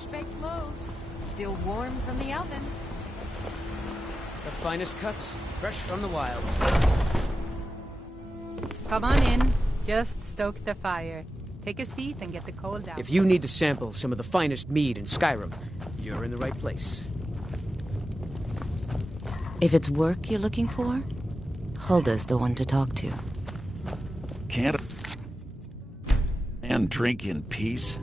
fresh-baked loaves, still warm from the oven. The finest cuts, fresh from the wilds. Come on in. Just stoke the fire. Take a seat and get the cold out. If you need to sample some of the finest mead in Skyrim, you're in the right place. If it's work you're looking for, Hulda's the one to talk to. Can't and drink in peace?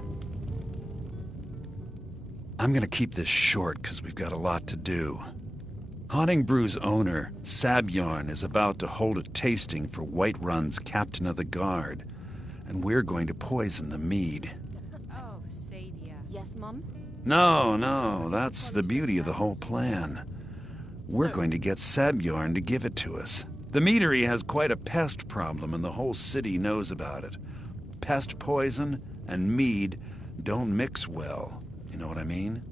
I'm gonna keep this short because we've got a lot to do. Haunting Brew's owner, Sabjorn, is about to hold a tasting for Whiterun's Captain of the Guard, and we're going to poison the mead. Oh, Sadia. Yes, Mum? No, that's the beauty of the whole plan. We're going to get Sabjorn to give it to us. The meadery has quite a pest problem, and the whole city knows about it. Pest poison and mead don't mix well. You know what I mean?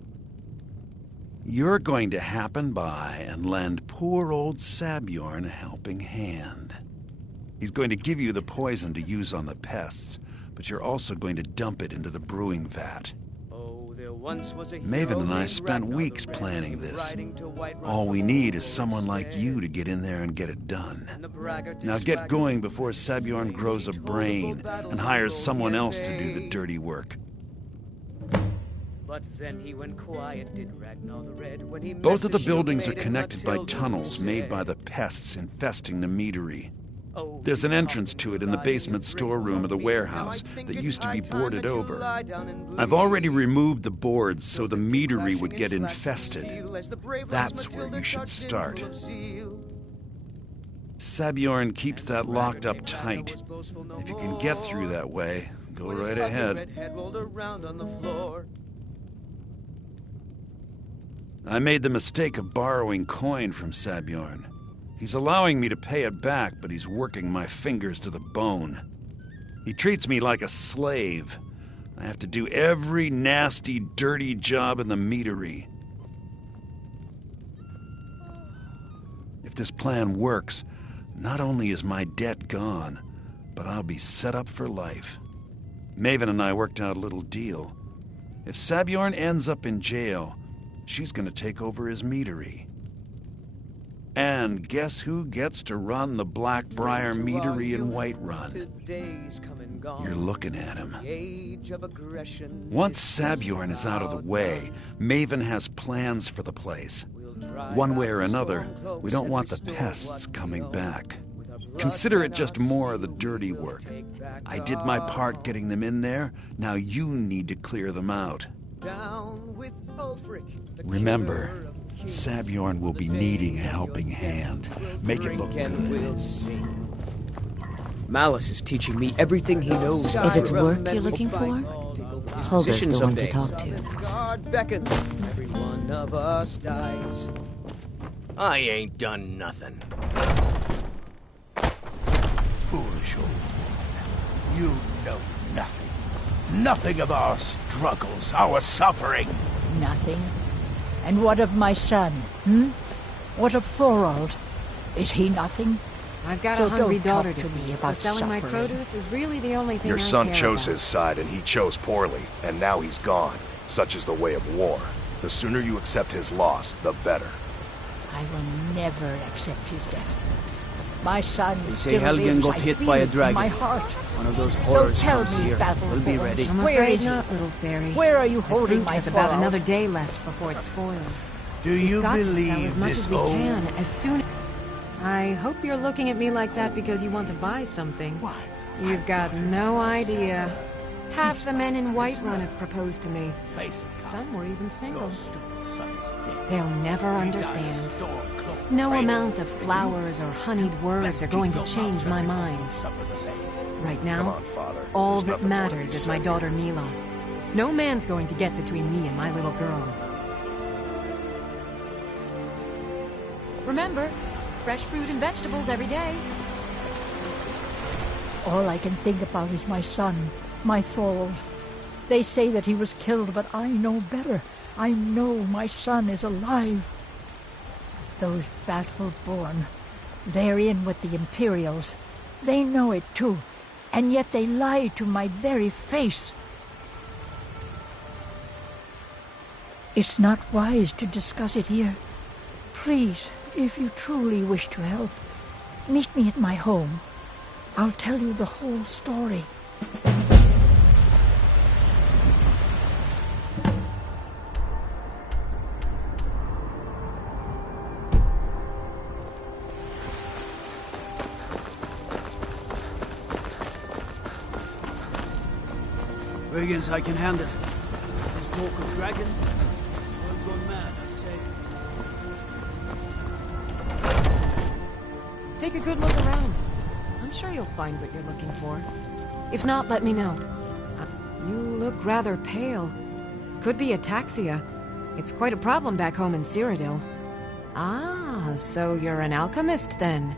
You're going to happen by and lend poor old Sabjorn a helping hand. He's going to give you the poison to use on the pests, but you're also going to dump it into the brewing vat. Maven and I spent weeks planning this. All we need is someone like you to get in there and get it done. Now get going before Sabjorn grows a brain and hires someone else to do the dirty work. Both of the buildings are connected by tunnels made by the pests infesting the meadery. There's an entrance to it in the basement storeroom of the warehouse that used to be boarded over. I've already removed the boards so the meadery would get infested. That's where you should start. Sabjorn keeps that locked up tight. If you can get through that way, go right ahead. I made the mistake of borrowing coin from Sabjorn. He's allowing me to pay it back, but he's working my fingers to the bone. He treats me like a slave. I have to do every nasty, dirty job in the meadery. If this plan works, not only is my debt gone, but I'll be set up for life. Maven and I worked out a little deal. If Sabjorn ends up in jail, she's going to take over his meadery. And guess who gets to run the Blackbriar meadery in Whiterun? You're looking at him. Once Sabjorn is out of the way, Maven has plans for the place. One way or another, we don't want the pests coming back. Consider it just more of the dirty work. I did my part getting them in there, now you need to clear them out. Remember, Sabjorn will be needing a helping hand. Make it look good. Malice is teaching me everything he knows. If it's work you're looking for, Hulda's the one to talk to. God beckons, every one of us dies. I ain't done nothing. Foolish old woman. You know nothing. Nothing of our struggles, our suffering. Nothing? And what of my son, What of Thorald? Is he nothing? I've got a hungry daughter to feed, so selling my produce is really the only thing Your I son care chose about. his side, and he chose poorly, and now he's gone. Such is the way of war. The sooner you accept his loss, the better. I will never accept his death. My son They still say Helgen lives. got I hit feel by a it in dragon. my heart. One of those So horrors tell comes me, here. We'll be Battleborn, ready. I'm Where afraid is not, he? little fairy. Where are you The holding fruit my has about Thorald? another day left before it spoils. Do you We've got to believe sell as much this as we old... can as soon. I hope you're looking at me like that because you want to buy something. Why? You've got no idea. Half the men in Whiterun have proposed to me. Face it, Some were even single. your stupid son is dead. They'll never understand. Stormcloak No traitor. amount of flowers or honeyed words are going to change my mind. Suffer the same. Right Come now, on, Father. all There's that nothing more to matters be is my said daughter Mila. No man's going to get between me and my little girl. Remember, fresh fruit and vegetables every day. All I can think about is my son, my Thorald. They say that he was killed, but I know better. I know my son is alive. Those Battleborn, they're in with the Imperials. They know it too, and yet they lie to my very face. It's not wise to discuss it here. Please, if you truly wish to help, meet me at my home. I'll tell you the whole story. Brigands I can handle. This talk of dragons, world gone mad, I'd say. Take a good look around. I'm sure you'll find what you're looking for. If not, let me know. You look rather pale. Could be ataxia. It's quite a problem back home in Cyrodiil. Ah, so you're an alchemist then?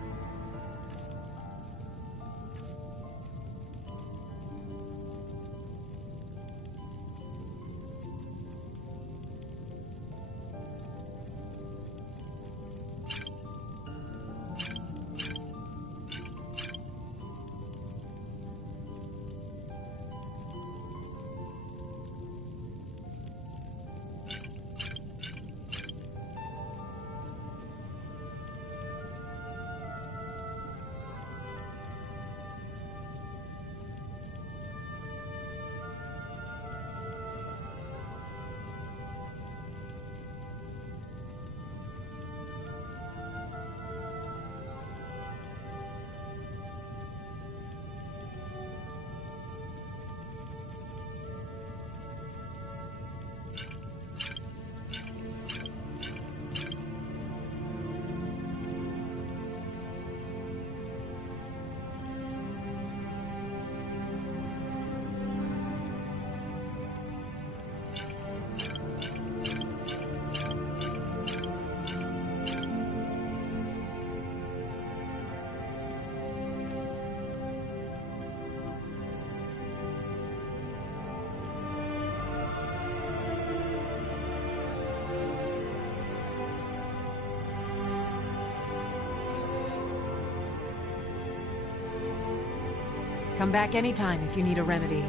Come back anytime if you need a remedy.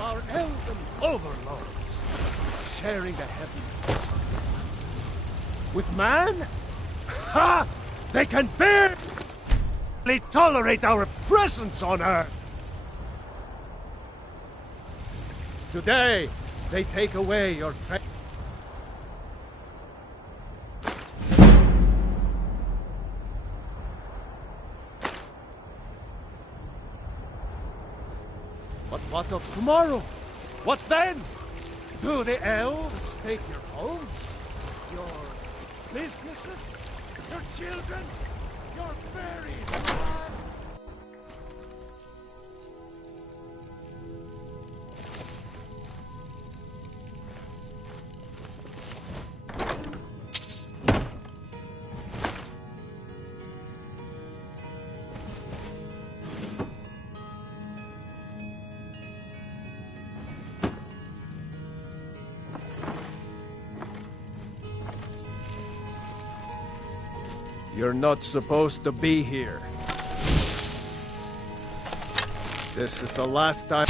Our elven overlords, sharing a heaven with man? Ha! They can barely tolerate our presence on Earth. Today, they take away your faith. But what of tomorrow? What then? Do the elves take your homes? Your businesses? Your children? Your very blood? You're not supposed to be here. This is the last time.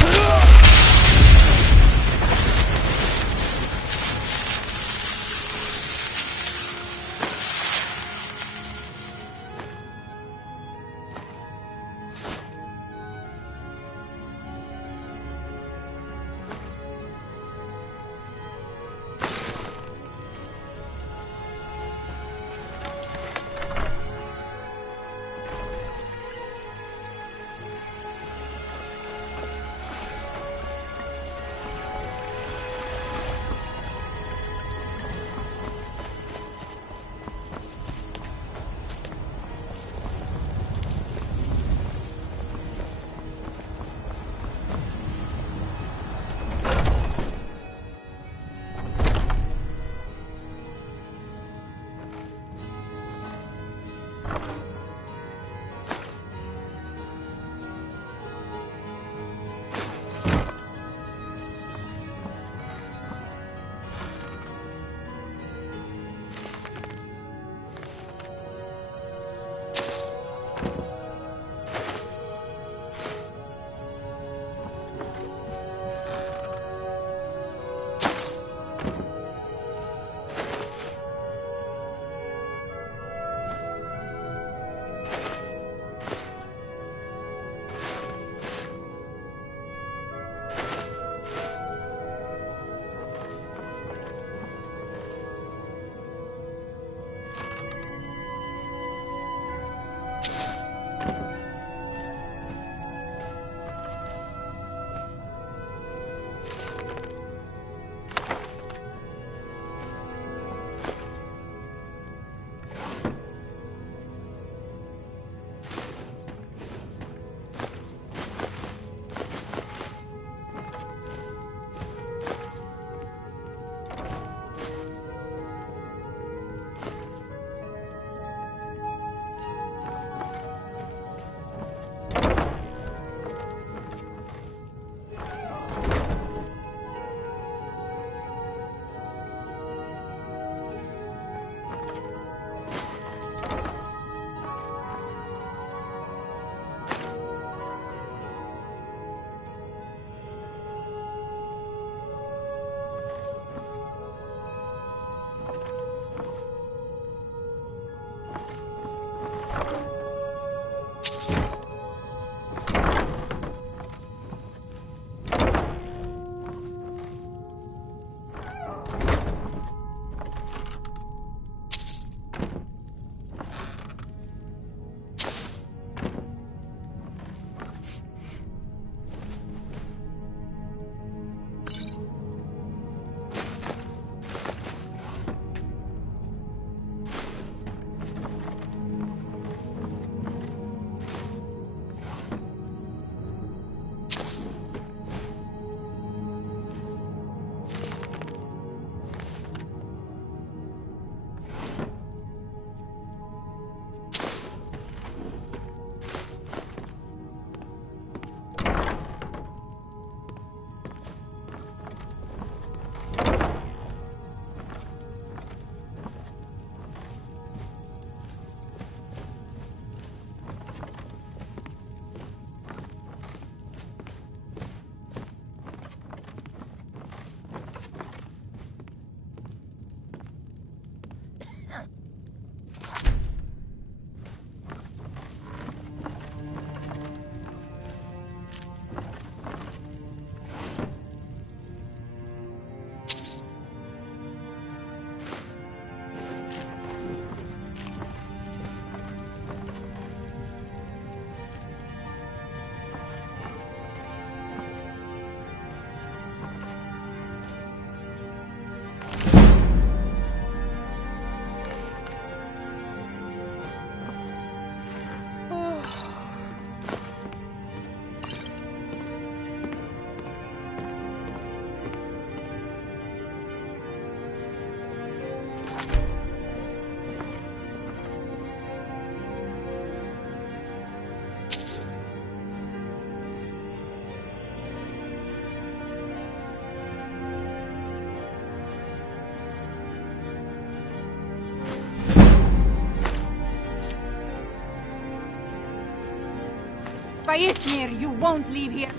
By Ismir, you won't leave here.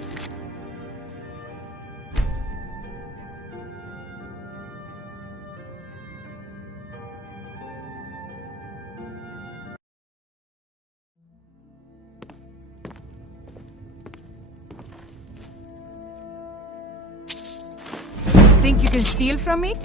Think you can steal from me?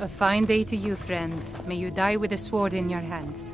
A fine day to you, friend. May you die with a sword in your hands.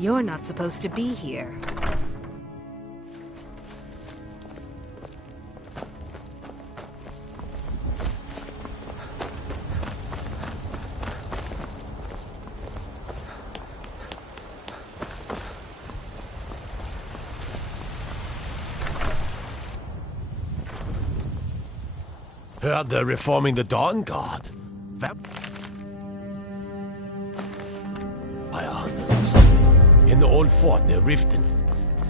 You're not supposed to be here. Heard they're reforming the Dawn Guard. Fire hunters or something. In the old fort near Riften.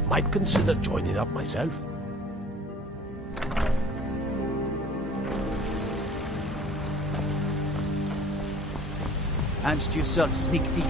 Might consider joining up myself. Hands to yourself, sneak thief.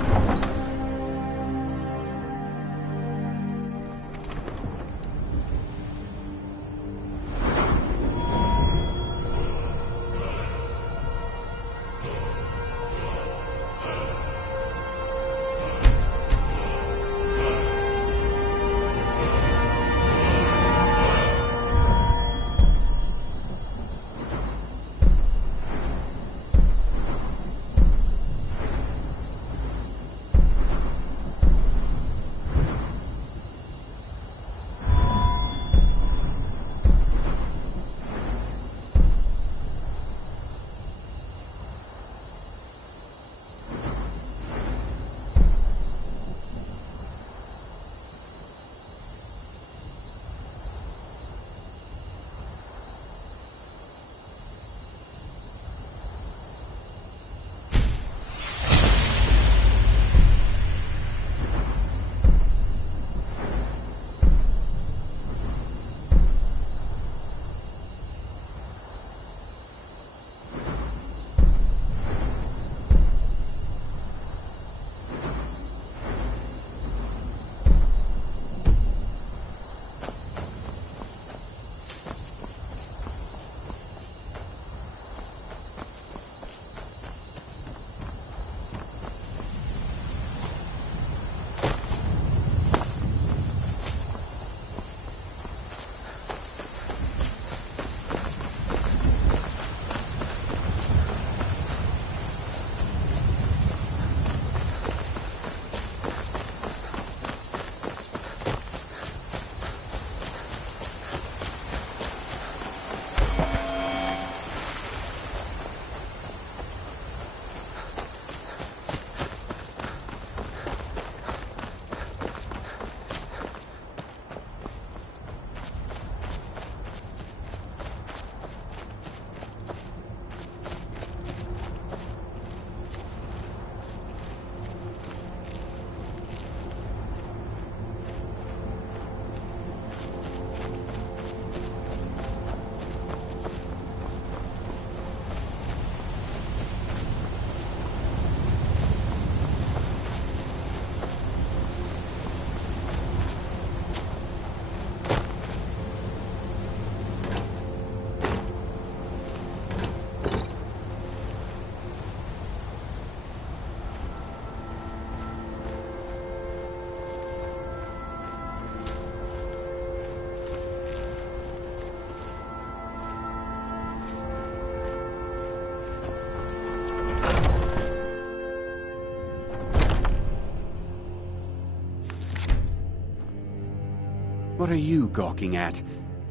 What are you gawking at?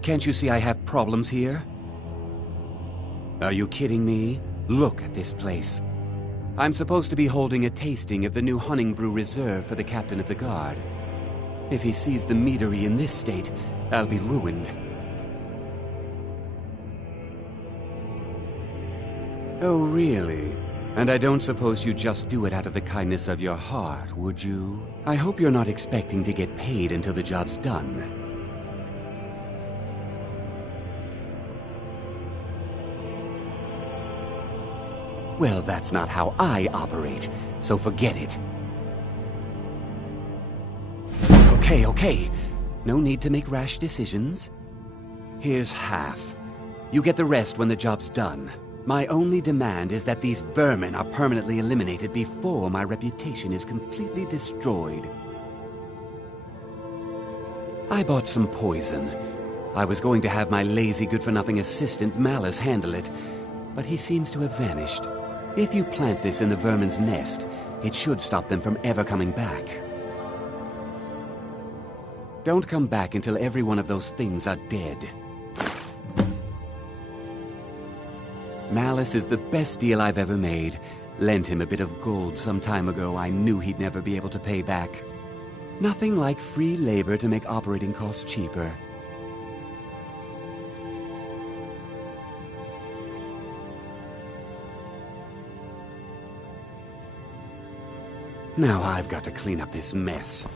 Can't you see I have problems here? Are you kidding me? Look at this place. I'm supposed to be holding a tasting of the new Honningbrew Reserve for the captain of the guard. If he sees the meadery in this state, I'll be ruined. Oh, really? And I don't suppose you just do it out of the kindness of your heart, would you? I hope you're not expecting to get paid until the job's done. Well, that's not how I operate, so forget it. Okay. No need to make rash decisions. Here's half. You get the rest when the job's done. My only demand is that these vermin are permanently eliminated before my reputation is completely destroyed. I bought some poison. I was going to have my lazy good-for-nothing assistant Malice handle it, but he seems to have vanished. If you plant this in the vermin's nest, it should stop them from ever coming back. Don't come back until every one of those things are dead. Malice is the best deal I've ever made. Lent him a bit of gold some time ago I knew he'd never be able to pay back. Nothing like free labor to make operating costs cheaper. Now I've got to clean up this mess.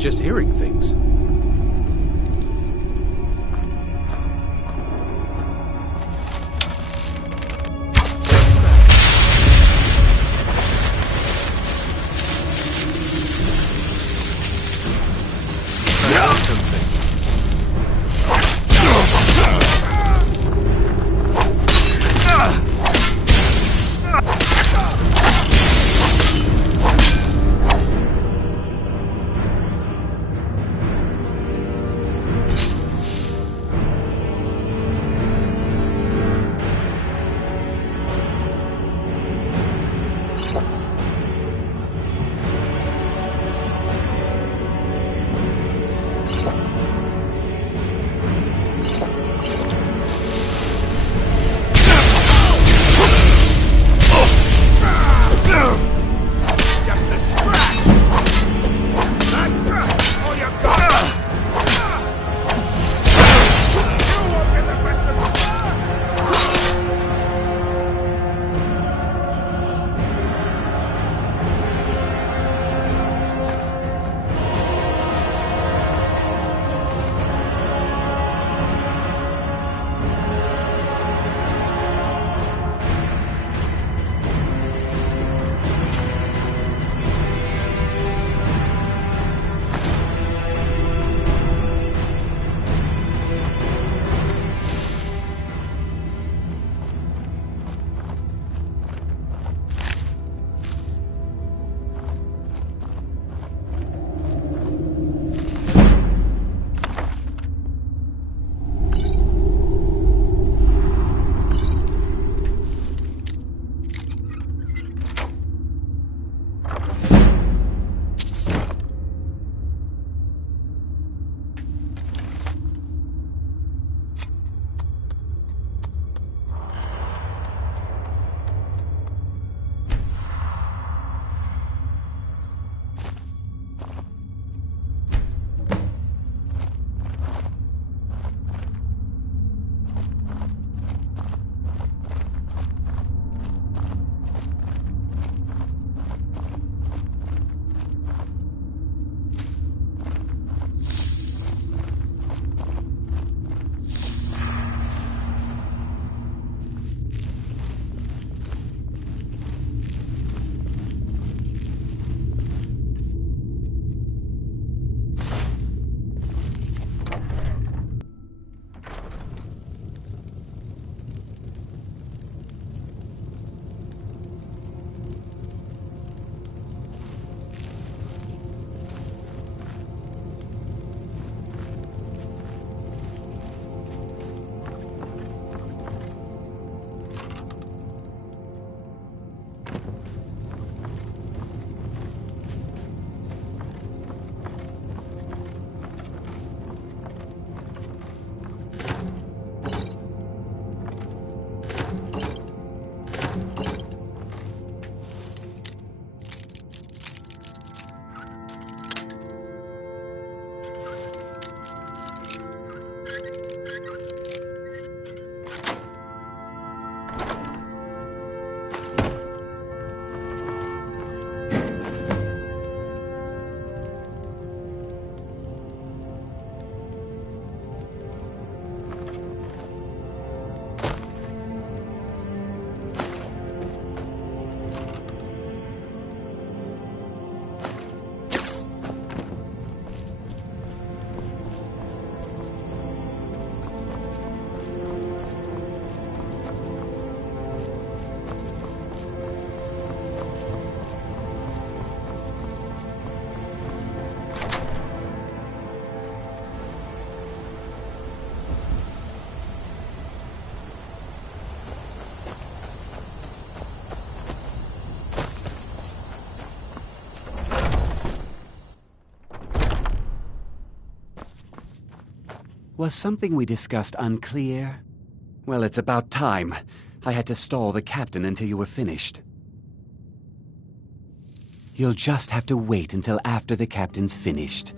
just hearing things. Was something we discussed unclear? Well, it's about time. I had to stall the captain until you were finished. You'll just have to wait until after the captain's finished.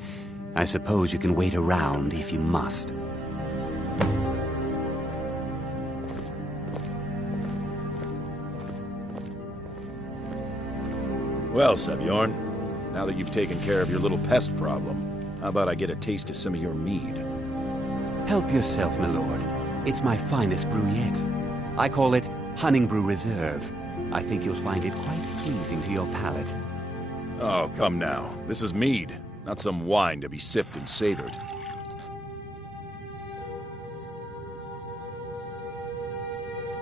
I suppose you can wait around if you must. Well, Sebjorn, now that you've taken care of your little pest problem, How about I get a taste of some of your mead? Help yourself, my lord. It's my finest brew yet. I call it Hunning Brew Reserve. I think you'll find it quite pleasing to your palate. Oh, come now. This is mead, not some wine to be sipped and savored.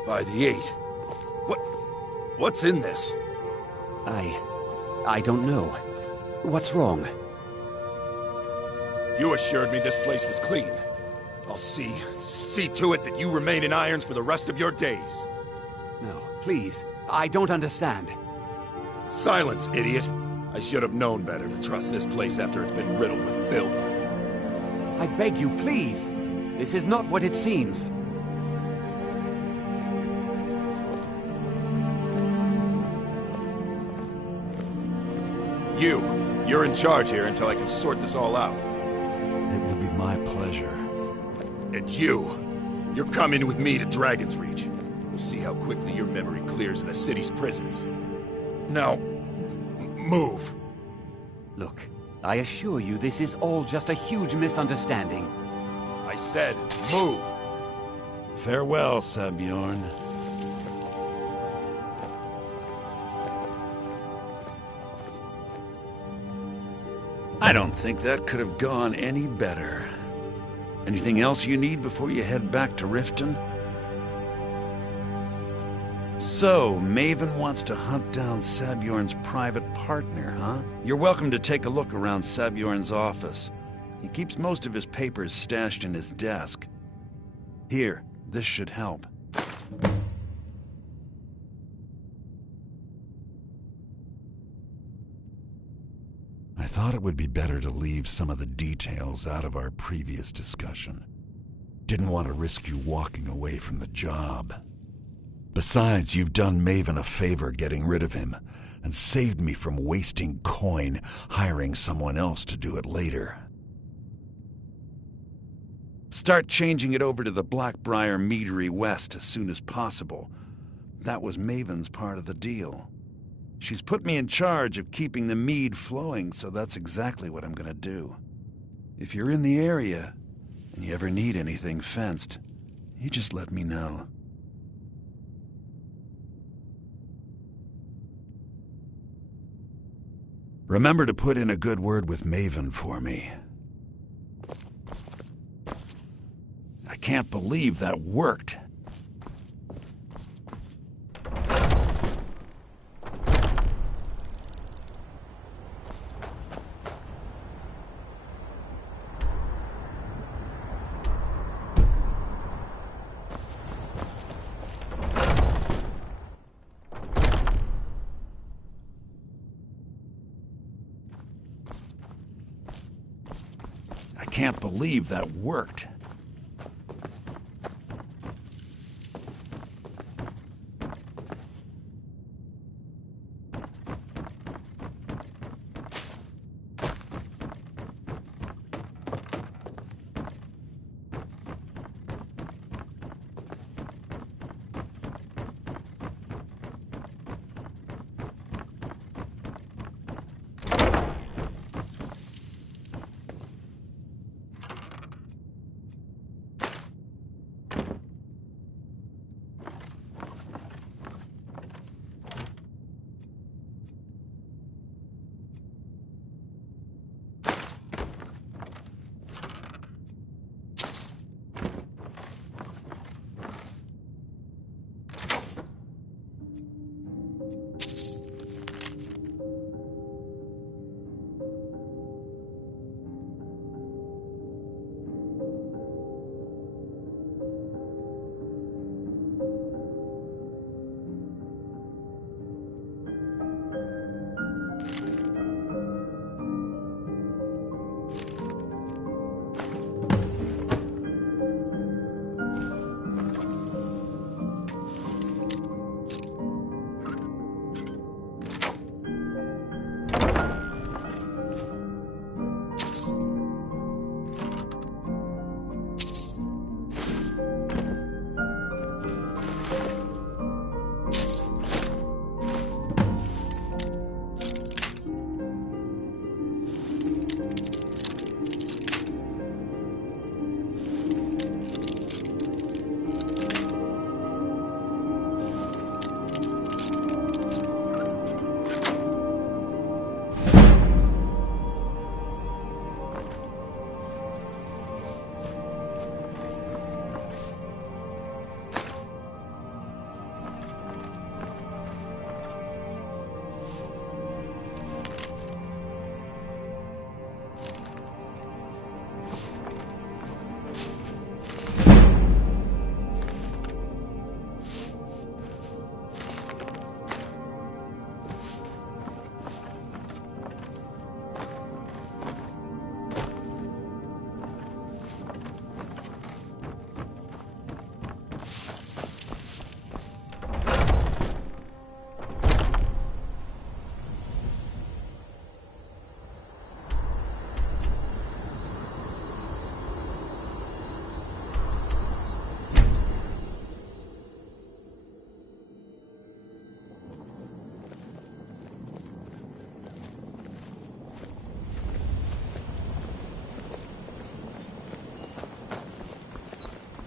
By the 8. What's in this? I don't know. What's wrong? You assured me this place was clean. I'll see to it that you remain in irons for the rest of your days. No, please. I don't understand. Silence, idiot. I should have known better to trust this place after it's been riddled with filth. I beg you, please. This is not what it seems. You're in charge here until I can sort this all out. It will be my pleasure. And you're coming with me to Dragon's Reach. We'll see how quickly your memory clears in the city's prisons. Now, move. Look, I assure you this is all just a huge misunderstanding. I said, move. Farewell, Sabjorn. I don't think that could have gone any better. Anything else you need before you head back to Riften? So, Maven wants to hunt down Sabjorn's private partner, huh? You're welcome to take a look around Sabjorn's office. He keeps most of his papers stashed in his desk. Here, this should help. I thought it would be better to leave some of the details out of our previous discussion. Didn't want to risk you walking away from the job. Besides, you've done Maven a favor getting rid of him, and saved me from wasting coin hiring someone else to do it later. Start changing it over to the Blackbriar Meadery West as soon as possible. That was Maven's part of the deal. She's put me in charge of keeping the mead flowing, so that's exactly what I'm gonna do. If you're in the area, and you ever need anything fenced, you just let me know. Remember to put in a good word with Maven for me. I can't believe that worked. I can't believe that worked.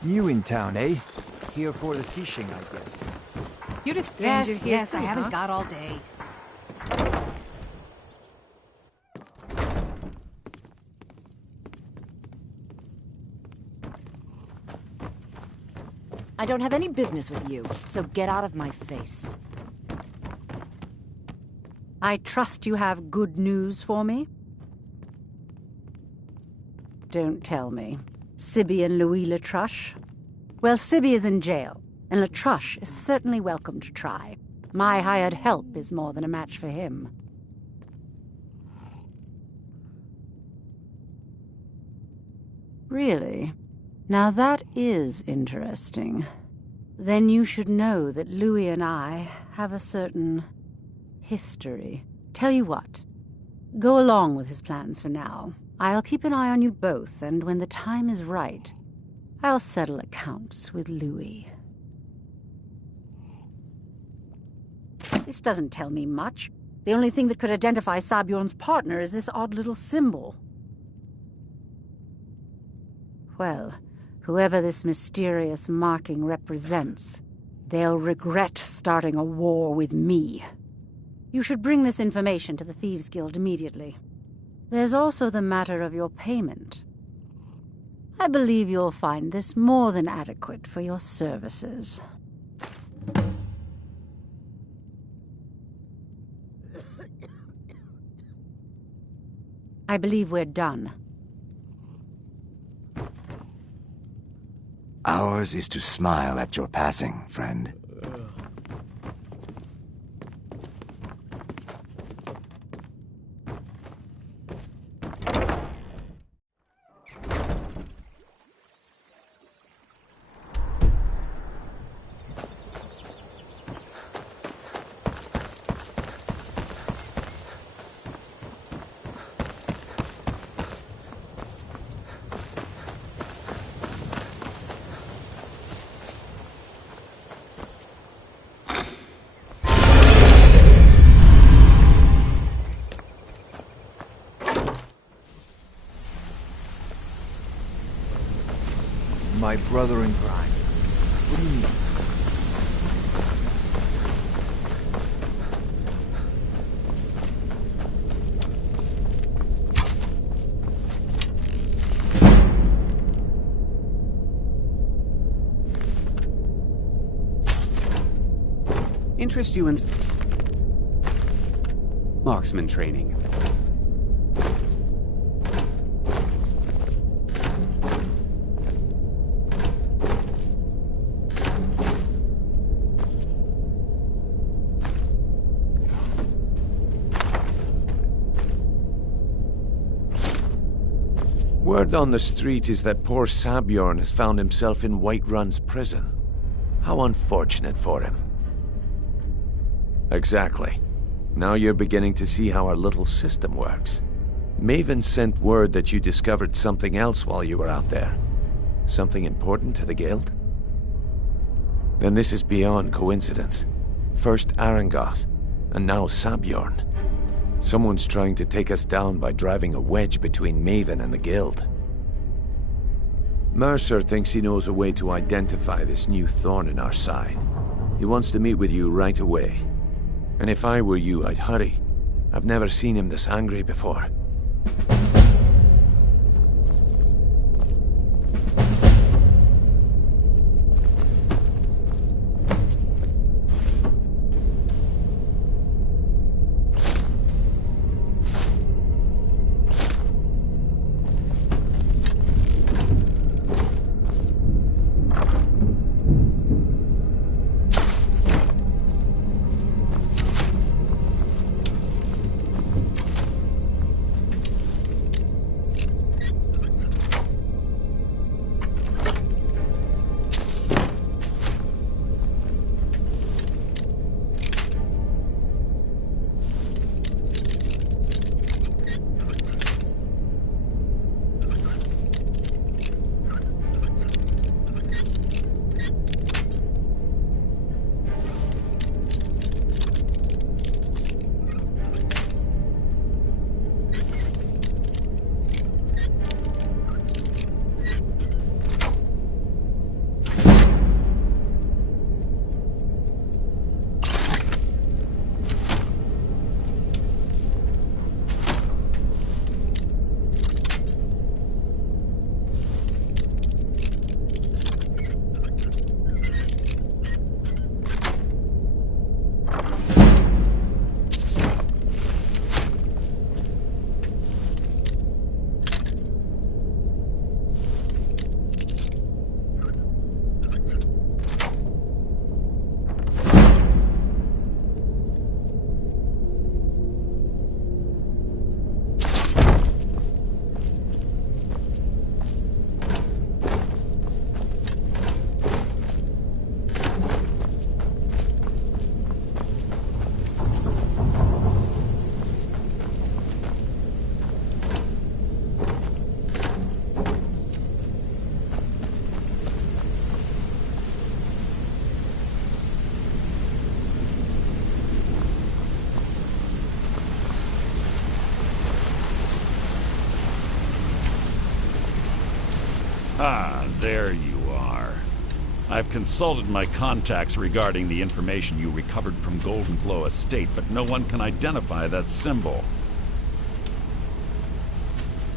New in town, eh? Here for the fishing, I guess. You're a stranger Yes, here yes, too, I haven't huh? got all day. I don't have any business with you, so get out of my face. I trust you have good news for me? Don't tell me. Sibby and Louis Latruche? Well, Sibby is in jail, and Latruche is certainly welcome to try. My hired help is more than a match for him. Really? Now that is interesting. Then you should know that Louis and I have a certain history. Tell you what, go along with his plans for now. I'll keep an eye on you both, and when the time is right, I'll settle accounts with Louis. This doesn't tell me much. The only thing that could identify Sabjorn's partner is this odd little symbol. Well, whoever this mysterious marking represents, they'll regret starting a war with me. You should bring this information to the Thieves' Guild immediately. There's also the matter of your payment. I believe you'll find this more than adequate for your services. I believe we're done. Ours is to smile at your passing, friend. My brother in crime. What do you mean? Interest you in marksman training. Word on the street is that poor Sabjorn has found himself in Whiterun's prison. How unfortunate for him. Exactly. Now you're beginning to see how our little system works. Maven sent word that you discovered something else while you were out there. Something important to the guild? Then this is beyond coincidence. First Arangoth, and now Sabjorn. Someone's trying to take us down by driving a wedge between Maven and the guild. Mercer thinks he knows a way to identify this new thorn in our side. He wants to meet with you right away. And if I were you, I'd hurry. I've never seen him this angry before. Ah, there you are. I've consulted my contacts regarding the information you recovered from Golden Glow Estate, but no one can identify that symbol.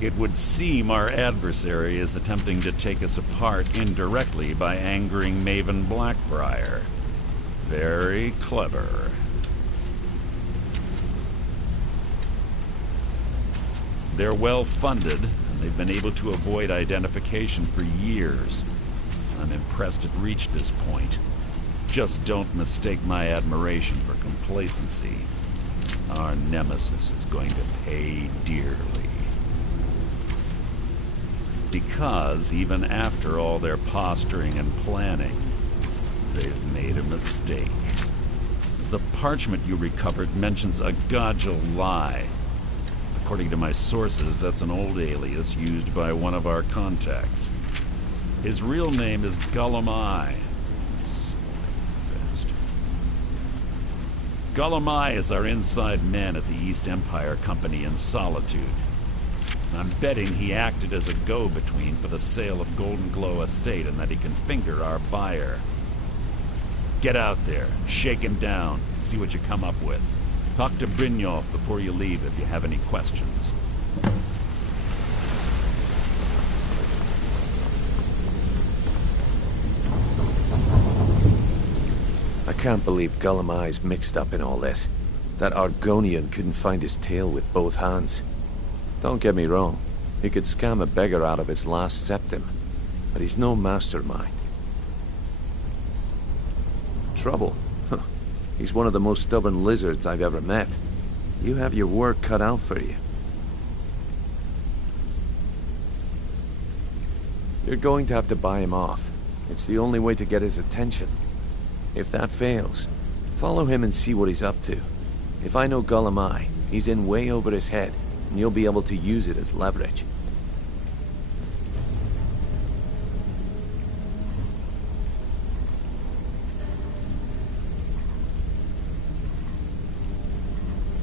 It would seem our adversary is attempting to take us apart indirectly by angering Maven Blackbriar. Very clever. They're well funded, and they've been able to avoid identification for years. I'm impressed it reached this point. Just don't mistake my admiration for complacency. Our nemesis is going to pay dearly. Because even after all their posturing and planning, they've made a mistake. The parchment you recovered mentions a Gajal lie. According to my sources, that's an old alias used by one of our contacts. His real name is Gulamai. Gulamai is our inside man at the East Empire Company in Solitude. I'm betting he acted as a go-between for the sale of Golden Glow Estate and that he can finger our buyer. Get out there, shake him down, see what you come up with. Talk to Brynjolf before you leave if you have any questions. I can't believe Gulamai's mixed up in all this. That Argonian couldn't find his tail with both hands. Don't get me wrong, he could scam a beggar out of his last septim, but he's no mastermind. Trouble? Huh. He's one of the most stubborn lizards I've ever met. You have your work cut out for you. You're going to have to buy him off. It's the only way to get his attention. If that fails, follow him and see what he's up to. If I know Gulamai, he's in way over his head, and you'll be able to use it as leverage.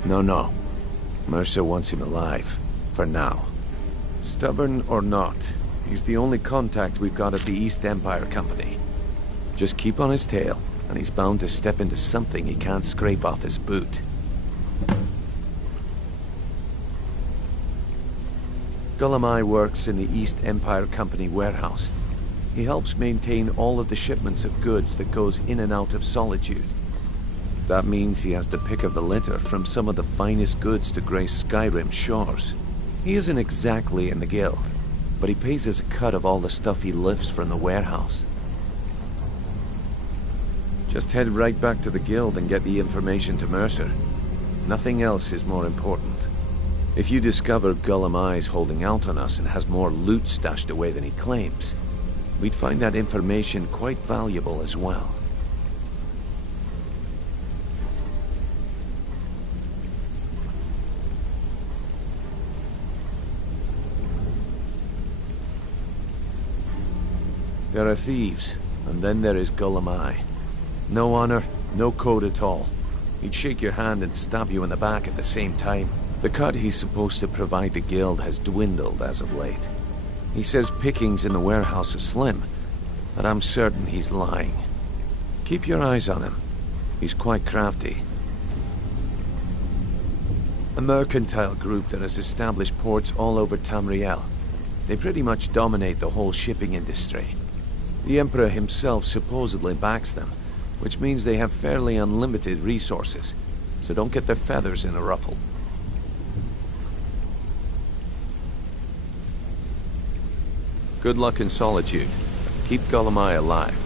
No. Mercer wants him alive. For now. Stubborn or not, he's the only contact we've got at the East Empire Company. Just keep on his tail, and he's bound to step into something he can't scrape off his boot. Gulamai works in the East Empire Company warehouse. He helps maintain all of the shipments of goods that goes in and out of Solitude. That means he has the pick of the litter from some of the finest goods to grace Skyrim's shores. He isn't exactly in the guild, but he pays us a cut of all the stuff he lifts from the warehouse. Just head right back to the guild and get the information to Mercer. Nothing else is more important. If you discover Gulamai's holding out on us and has more loot stashed away than he claims, we'd find that information quite valuable as well. There are thieves, and then there is Gulamai. No honor, no code at all. He'd shake your hand and stab you in the back at the same time. The cut he's supposed to provide the guild has dwindled as of late. He says pickings in the warehouse are slim, but I'm certain he's lying. Keep your eyes on him. He's quite crafty. A mercantile group that has established ports all over Tamriel. They pretty much dominate the whole shipping industry. The Emperor himself supposedly backs them, which means they have fairly unlimited resources, so don't get their feathers in a ruffle. Good luck in Solitude. Keep Gulamai alive,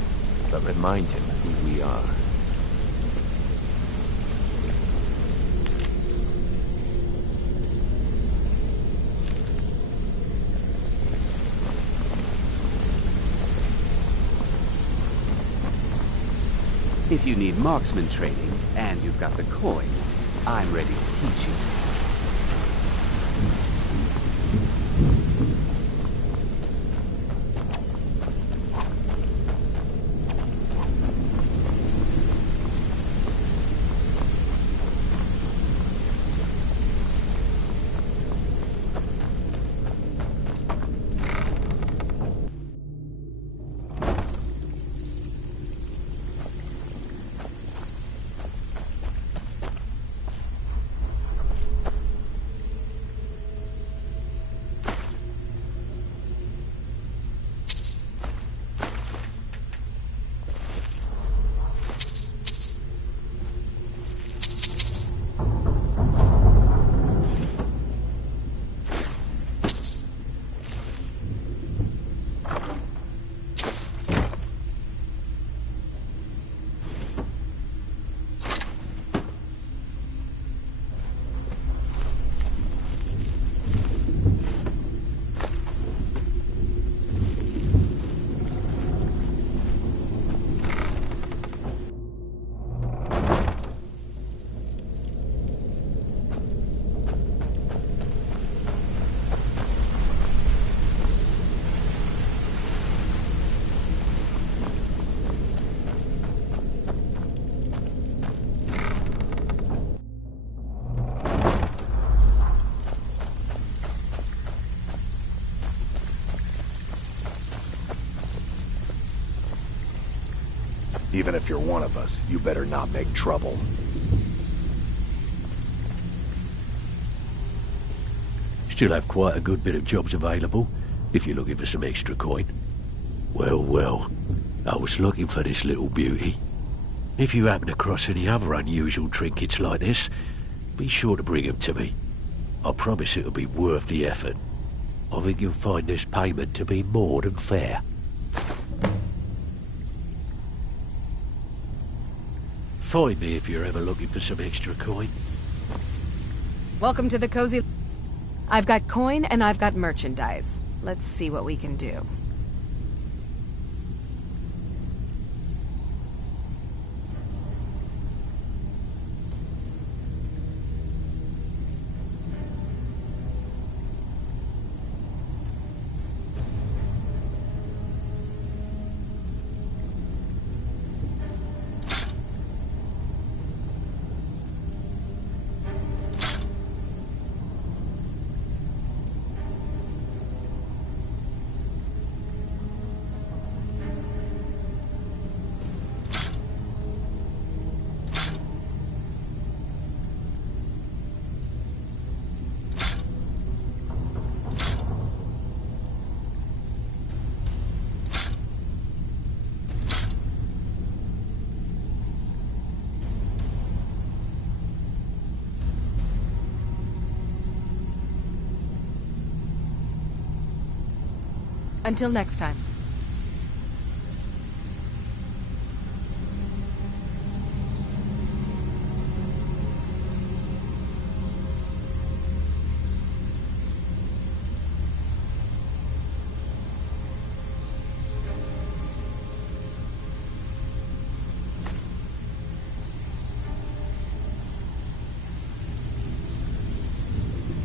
but remind him who we are. If you need marksman training, and you've got the coin, I'm ready to teach you. Even if you're one of us, you better not make trouble. Still have quite a good bit of jobs available, if you're looking for some extra coin. Well, well, I was looking for this little beauty. If you happen across any other unusual trinkets like this, be sure to bring them to me. I promise it'll be worth the effort. I think you'll find this payment to be more than fair. Find me if you're ever looking for some extra coin. Welcome to the cozy... I've got coin and I've got merchandise. Let's see what we can do. Until next time.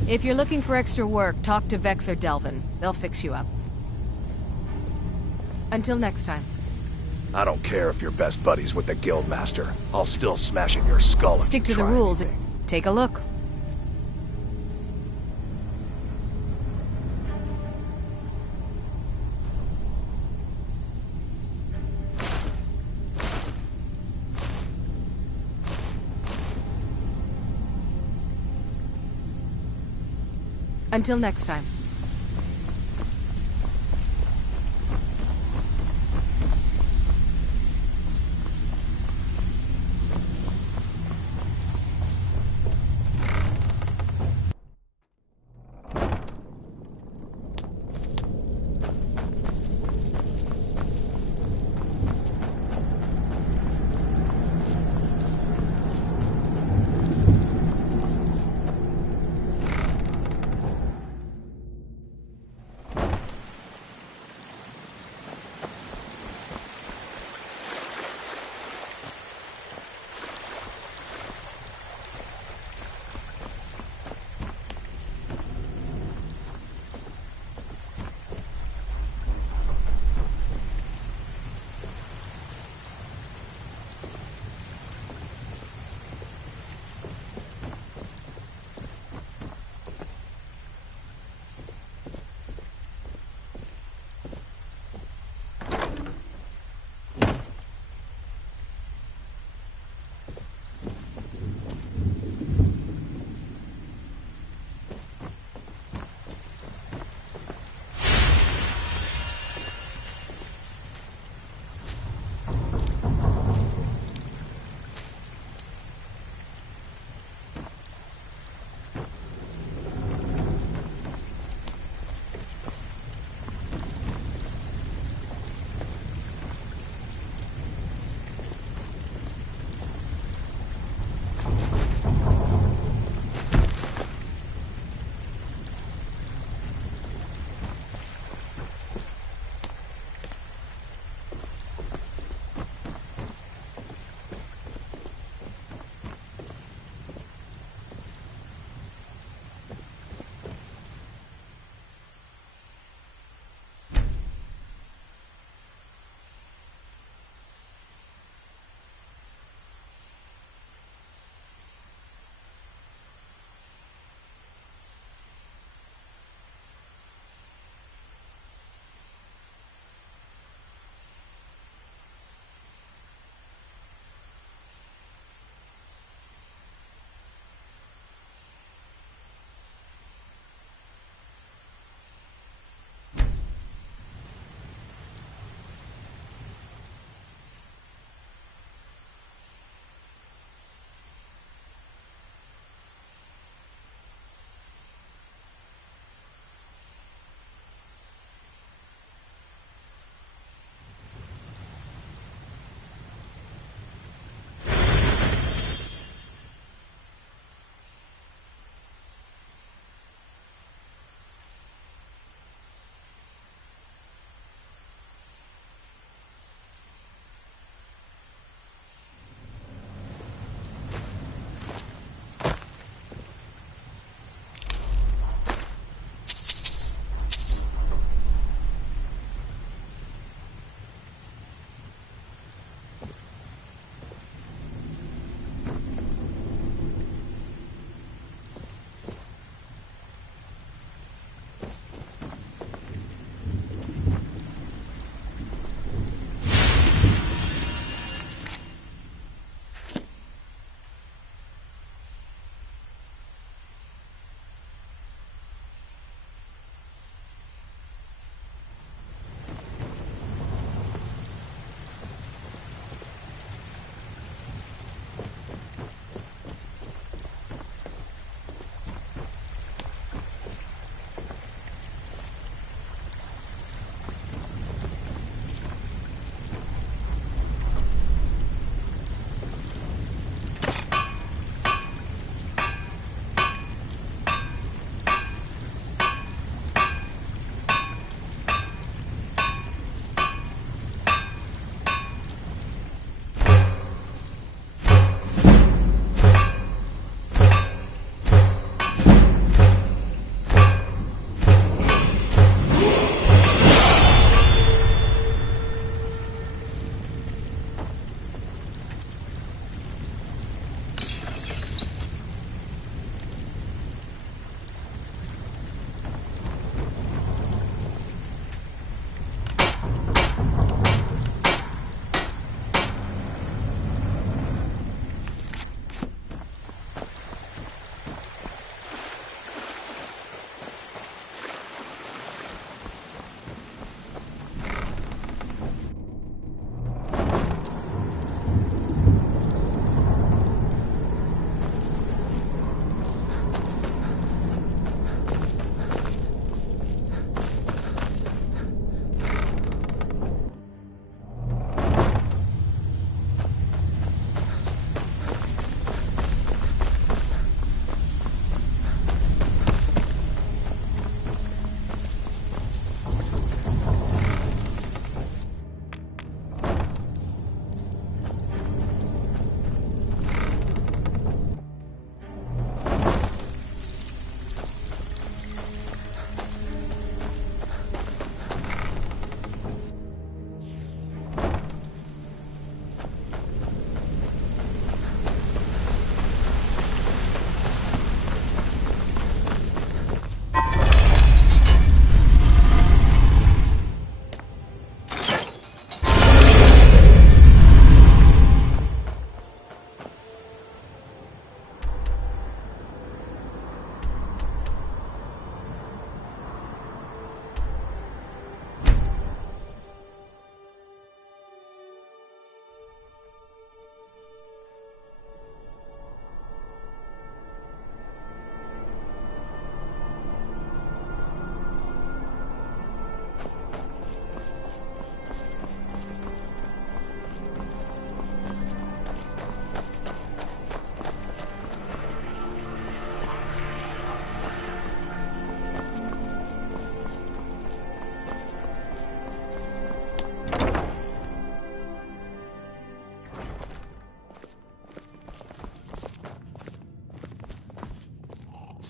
If you're looking for extra work, talk to Vex or Delvin. They'll fix you up. Until next time. I don't care if you're best buddies with the Guildmaster. I'll still smash in your skull if Stick you to the try rules. anything. Take a look. Until next time.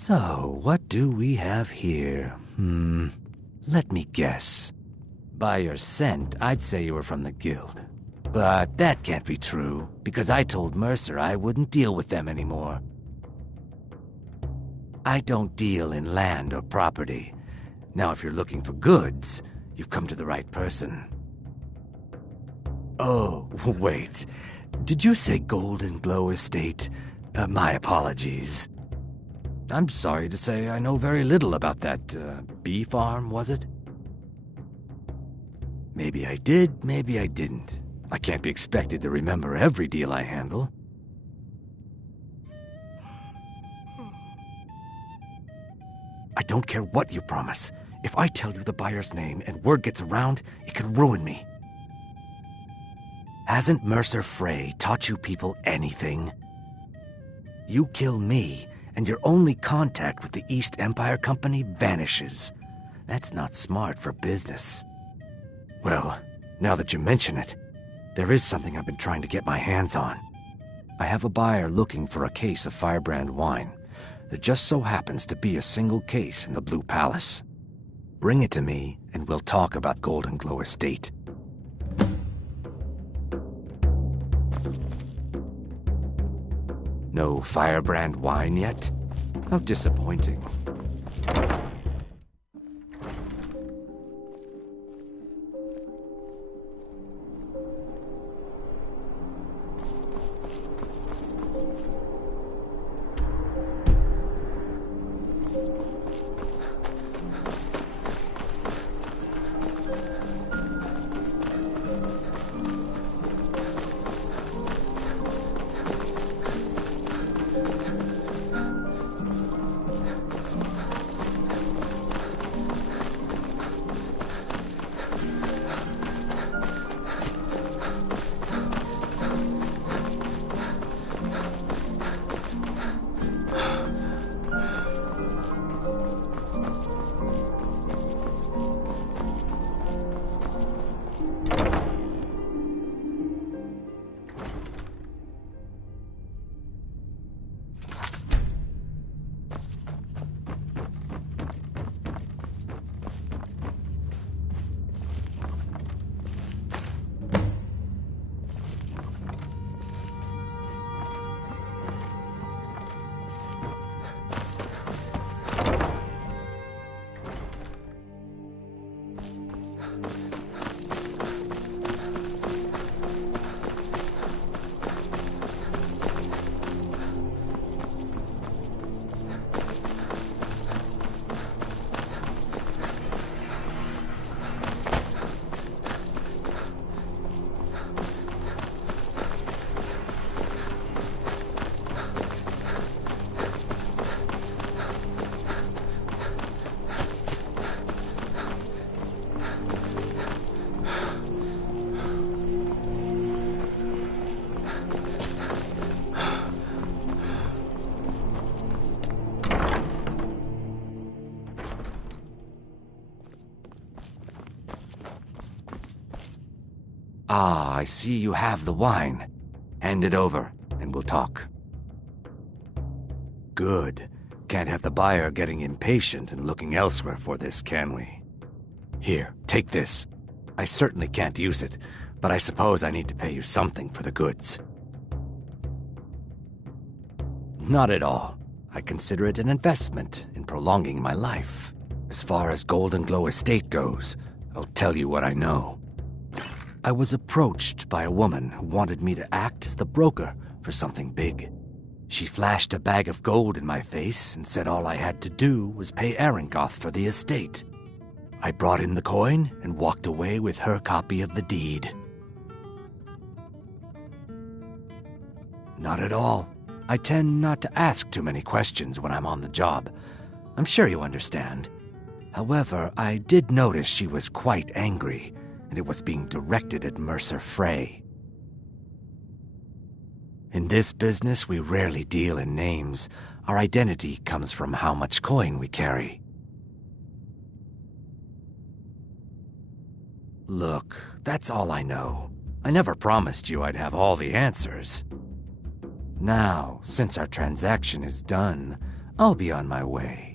So, what do we have here? Let me guess. By your scent, I'd say you were from the guild. But that can't be true, because I told Mercer I wouldn't deal with them anymore. I don't deal in land or property. Now, if you're looking for goods, you've come to the right person. Oh, wait. Did you say Golden Glow Estate? My apologies. I'm sorry to say I know very little about that, bee farm, was it? Maybe I did, maybe I didn't. I can't be expected to remember every deal I handle. I don't care what you promise. If I tell you the buyer's name and word gets around, it could ruin me. Hasn't Mercer Frey taught you people anything? You kill me, and your only contact with the East Empire Company vanishes. That's not smart for business. Well, now that you mention it, there is something I've been trying to get my hands on. I have a buyer looking for a case of Firebrand wine. There just so happens to be a single case in the Blue Palace. Bring it to me, and we'll talk about Golden Glow Estate. No Firebrand wine yet? How disappointing. Ah, I see you have the wine. Hand it over, and we'll talk. Good. Can't have the buyer getting impatient and looking elsewhere for this, can we? Here, take this. I certainly can't use it, but I suppose I need to pay you something for the goods. Not at all. I consider it an investment in prolonging my life. As far as Golden Glow Estate goes, I'll tell you what I know. I was approached by a woman who wanted me to act as the broker for something big. She flashed a bag of gold in my face and said all I had to do was pay Arangoth for the estate. I brought in the coin and walked away with her copy of the deed. Not at all. I tend not to ask too many questions when I'm on the job. I'm sure you understand. However, I did notice she was quite angry, and it was being directed at Mercer Frey. In this business, we rarely deal in names. Our identity comes from how much coin we carry. Look, that's all I know. I never promised you I'd have all the answers. Now, since our transaction is done, I'll be on my way.